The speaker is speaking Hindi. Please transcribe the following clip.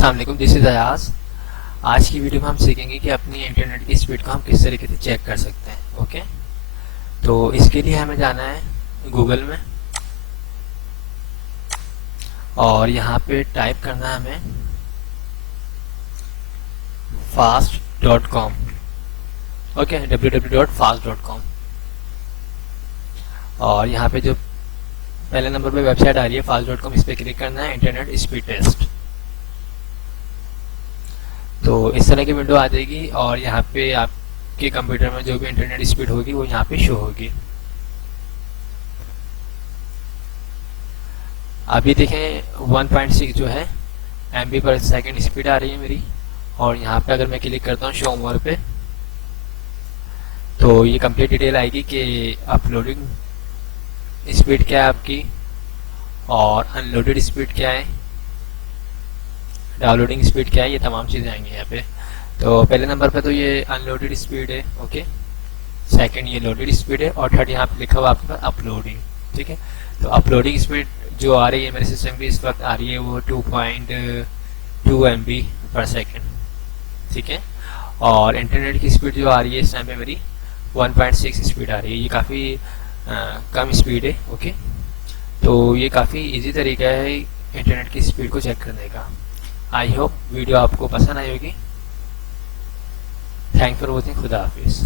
अस्सलाम वालेकुम, दिस इज़ अयाज। आज की वीडियो में हम सीखेंगे कि अपनी इंटरनेट की स्पीड को हम किस तरीके से चेक कर सकते हैं। ओके, तो इसके लिए हमें जाना है गूगल में और यहाँ पे टाइप करना है हमें fast.com। Okay, www.fast.com। और यहाँ पे जो पहले नंबर पे वेबसाइट आ रही है fast.com, इस पर क्लिक करना है, इंटरनेट स्पीड टेस्ट। तो इस तरह की विंडो आ जाएगी और यहाँ पे आपके कंप्यूटर में जो भी इंटरनेट स्पीड होगी वो यहाँ पे शो होगी। अभी देखें 1.6 जो है MB पर सेकंड स्पीड आ रही है मेरी। और यहाँ पे अगर मैं क्लिक करता हूँ शो मोर पे, तो ये कंप्लीट डिटेल आएगी कि अपलोडिंग स्पीड क्या है आपकी और अनलोडेड स्पीड क्या है, डाउनलोडिंग स्पीड क्या है, ये तमाम चीज़ें आएंगी यहाँ पे। तो पहले नंबर पे तो ये अनलोडेड स्पीड है। ओके, सेकंड ये लोडेड स्पीड है और थर्ड यहाँ पे लिखा हुआ आपका अपलोडिंग। ठीक है, तो अपलोडिंग स्पीड जो आ रही है मेरे सिस्टम की इस वक्त आ रही है वो 2.2 MB पर सेकेंड। ठीक है, और इंटरनेट की स्पीड जो आ रही है इस टाइम पे मेरी 1.6 स्पीड आ रही है। ये काफ़ी कम स्पीड है। ओके, तो ये काफ़ी इजी तरीका है इंटरनेट की स्पीड को चेक करने का। आई होप वीडियो आपको पसंद आई होगी। Thank for watching. खुदा हाफिज़।